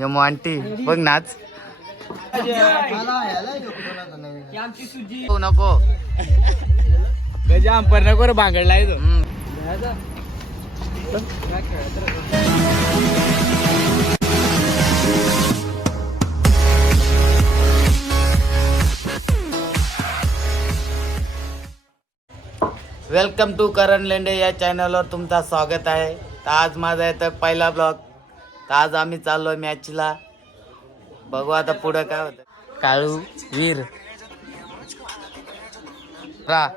यमो aunty बघ नाच. नको. गजा अंपर नको भांगडला आहे तो. हम्म. वेलकम टू करण लेंडे या चॅनलवर तुमचं स्वागत आहे. तर आज माझा येतं पहिला ब्लॉग तर आज आम्ही चाललोय मॅचला? बघू आता पुढं काय होतं. काळू वीर. रा.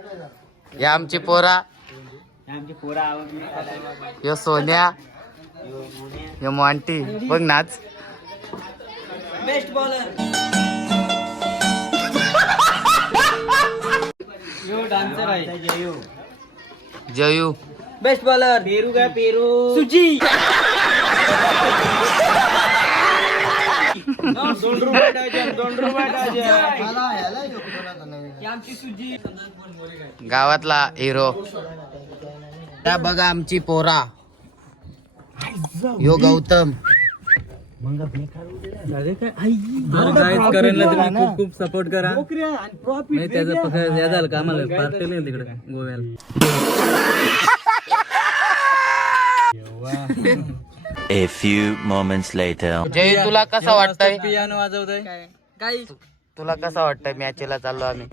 या आमची पोरा. आमची पोरा आवडली यो सोन्या. यो मॉन्टी बघ नाच. बेस्ट बॉलर यो डान्सर आहे जयो. Jayu best bowler. पेरू काय पेरू? सुजी. दोन रुपये डझन दोन रुपये डझन आमची सुजी गावातला हिरो त्या बघा आमची पोरा यो गौतम करणला तुम्ही खूप खूप सपोर्ट करा. नाही त्याचं हे झालं का आम्हाला? पार्टी नाही तिकडे गोव्याला. A few moments later. Jay तुला कसं वाटतंय? पियानो वाजवतोय. काय? तुला कसं वाटतंय मॅचला चाललो आम्ही?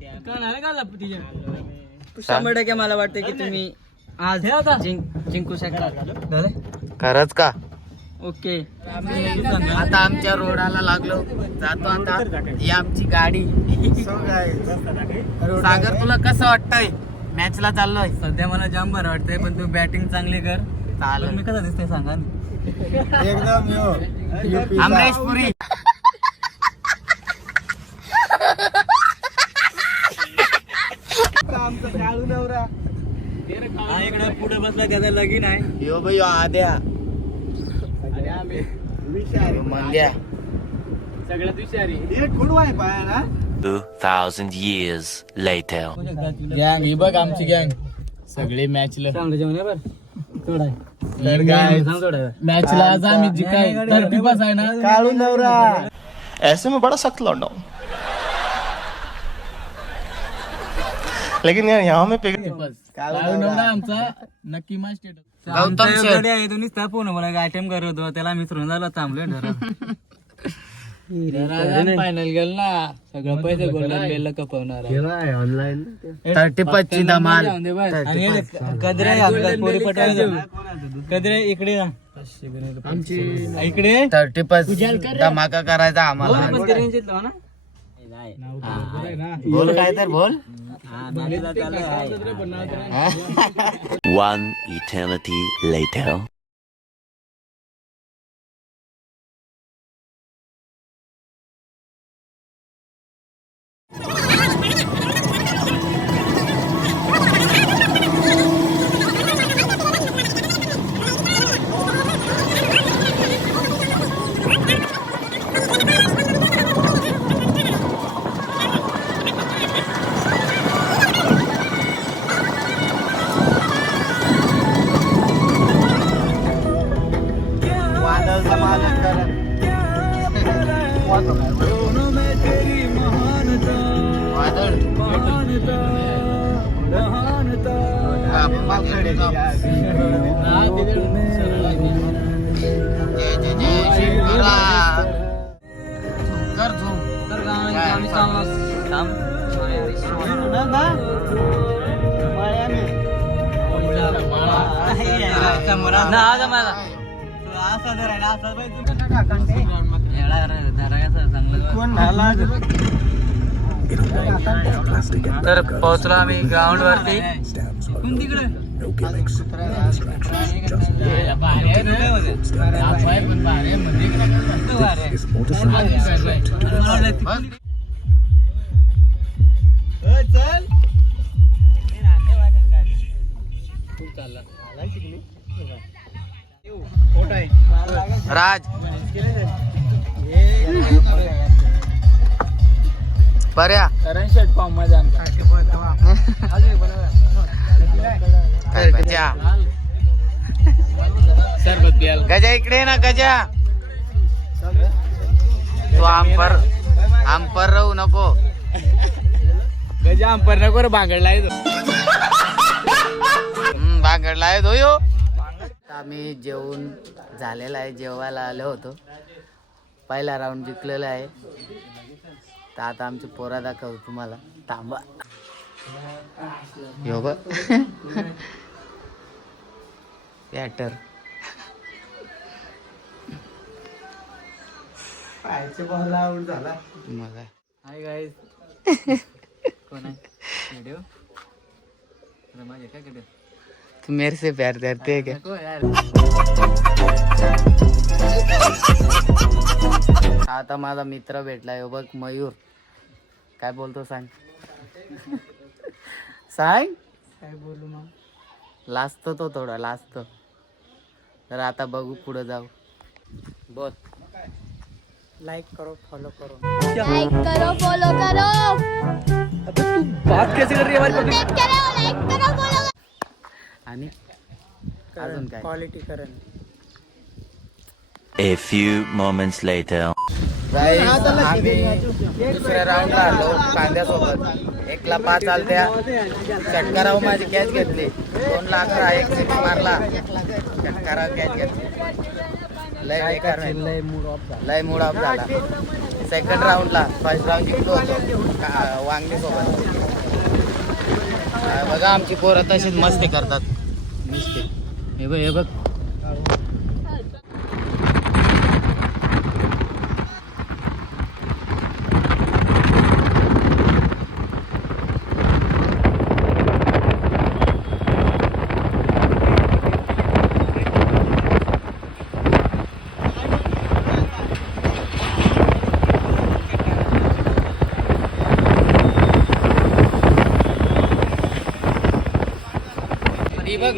शंभर टक्के मला वाटतं की तुम्ही आज जिंक- जिंकू शकता. खरंच का? ओके. आता आमच्या रोडाला लागलो. जातो आता. ही आमची गाडी. सागर तुला कसं वाटतंय? मॅचला चाललोय. सध्या मला जाम बरं वाटतंय पण तू बॅटिंग चांगली कर. चालेल. मी कसं दिसतंय सांगा ना. अमरेश पुरी हा इकडे पुढे बसला त्याचा लगीन आहे. यो भाई आद्या. यो मंग्या सगळ्यात विषारी. years later. गँग ही बघ आमची गँग. सगळे मॅचला चांगलं जेवण बरं. थोडा आहे. तर काय आहे. मॅचला आज आम्ही जिकाय तर टिपास आहे ना काळू नवरा ऐसे में बड़ा सख्त लौंडा हूं लेकिन यार यहाँ में पिघल काळू नवरा आमचा नक्की मा स्टेटस गौतम आमच्या शेठ. कडे आहे तो नुसता फोन मला आयटम करत होता त्याला मिसळून झाला थांबलोय फायनल गेल ना. सगळं पैसे गोल्डन बेल कपवणार थर्टी ची धमाल. आणि हे कदरे आपल्याला पोरी पटवायचं कदरे इकडे धमाका करायचा आम्हाला. बोल काय तर बोल. हा, नाणीला चालू तर पोहोचलो आम्ही ग्राउंड वरती. राज. बऱ्या. करण शेट गजा. गजा इकडे ना गजा. आंपर आंपर राहू नको. गजा अंपर नको रे तो. हम्म, बागडला आहे तो यो. आम्ही जेवून झालेला आहे जेवायला आलो होतो. पहिला राऊंड जिंकलेला आहे. तर आता आमची पोरा दाखवतो तुम्हाला. थांबा. यो ब बॅटर मग काय. हाय गाईज कोण आहे? व्हिडिओ माझे काय व्हिडिओ तू मेरे से प्यार करते है क्या आता माझा मित्र भेटलाय बघ मयूर काय बोलतो सांग सांग काय बोलू मग लाजतो तो थोडा लाजतो तर आता बघू पुढे जाऊ बोल लाईक करो फॉलो करो लाइक करो फॉलो करो तू बात कैसे कर रही है हमारी पब्लिक लाइक करो लाइक करो फॉलो आणि अजून काय? Quality Karan. A few moments later. Guys, आम्ही दुसऱ्या राऊंडला आलो कांद्यासोबत. एकला पाच आलत्या. षटकारावर माझी कॅच घेतली. दोन लाख एक सिक्स मारला. षटकारावर कॅच घेतली. लय बेकार match. लय मूड ऑफ झाला. लय मूड ऑफ झाला. सेकंड राऊंडला फर्स्ट राऊंड जिंकलो होतो. वांगणी सोबत बघा आमची पोरं तशीच मस्ती करतात. मिस्टेक हे बघ हे बघ.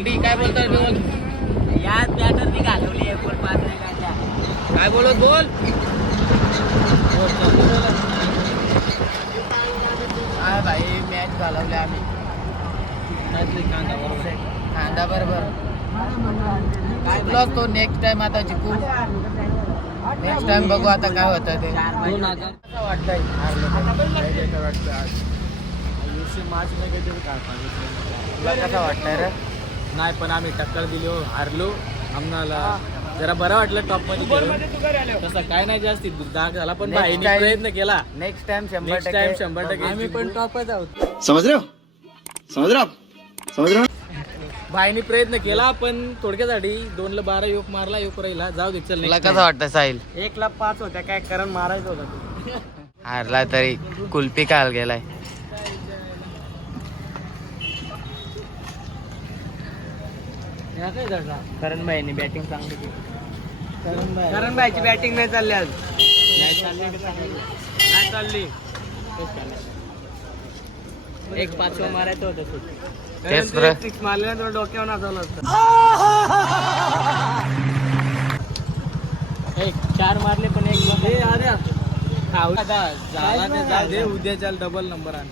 डी बघ डी काय बोलतात बोल यात बॅटर ती घालवली आहे पण पाच नाही काय बोलत बोल? काय भाई मॅच घालवले आम्ही. कांदा बरोबर. जिंकलो तो नेक्स्ट टाइम आता जिंकू? नेक्स्ट टाइम बघू आता काय होतं ते. वाटतंय? मार्च नाही काहीतरी काय तुला कसं वाटतंय रे? नाही पण आम्ही टक्कर दिली हो हारलो. आम्हाला जरा बरं वाटलं टॉपमध्ये. तसं काय नाही जास्ती दाग झाला पण Next भाईने time- प्रयत्न केला. नेक्स्ट टाइम शंभर नेक्स्ट टाइम टक्के शंभर टक्के आम्ही पण टॉपच आहोत. समझ रहे हो? समझ रहे हो आप? समझ रहे हो? भाईने प्रयत्न केला पण थोडक्यासाठी दोनला बारा योग मारला योग राहिला. जाऊ दे चल तुला कसं वाटतं साहिल? एक ला पाच होत्या काय कारण मारायचं होता हारला तरी कुल्फी काल गेलाय. करण भाईने बॅटिंग चांगली केली. करण भाईची बॅटिंग नाही चालली आज. नाही चालली एक पाचवा मारायचं होतं सुट. सिक्स मारले तर डोक्यावर नाचवलं असतं. एक चार मारले पण एक दे उद्या चाल डबल नंबर आण.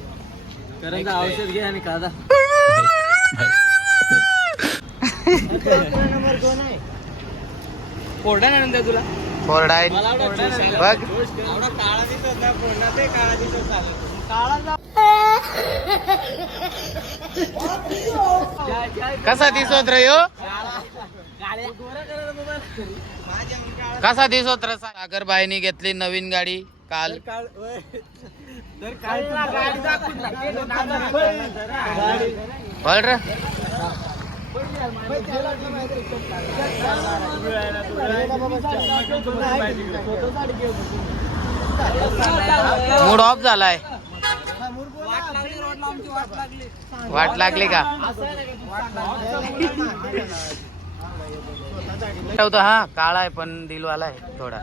कारण औषध घे आणि कादा कोरडा नाही नंतर तुला? आहे. बघ. एवढा काळा दिसत नाही कोरडा ते काळा दिसत चालेल काळा कसा दिसत रे यो कसा दिसत रे सागर बाईनी घेतली नवीन गाडी काल. तर रे मूड ऑफ झालाय. वाट लागली का? ठेवतो हा काळा आहे पण दिलवाला आहे थोडा.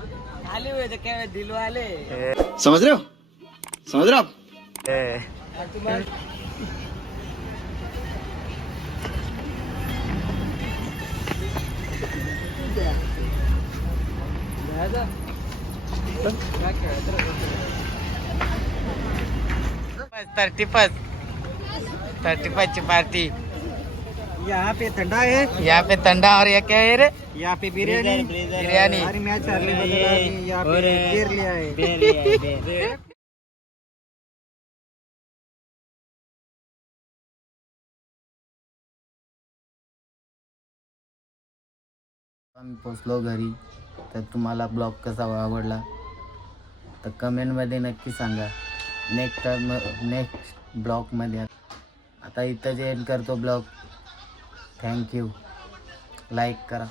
आले होय तर काय thirty first thirty first party. यहाँ पे ठंडा है। यहाँ पे ठंडा और ये क्या है रे? यहाँ पे बिरयानी। बिरयानी। हमारी मैच बदला यहाँ पे लिया है आम्ही पोचलो घरी तर तुम्हाला ब्लॉग कसा आवडला? तर कमेंटमध्ये नक्की सांगा. नेक्स्ट टाईम नेक्स्ट ब्लॉगमध्ये आता इथं जे एंड करतो ब्लॉग. थँक्यू लाईक करा.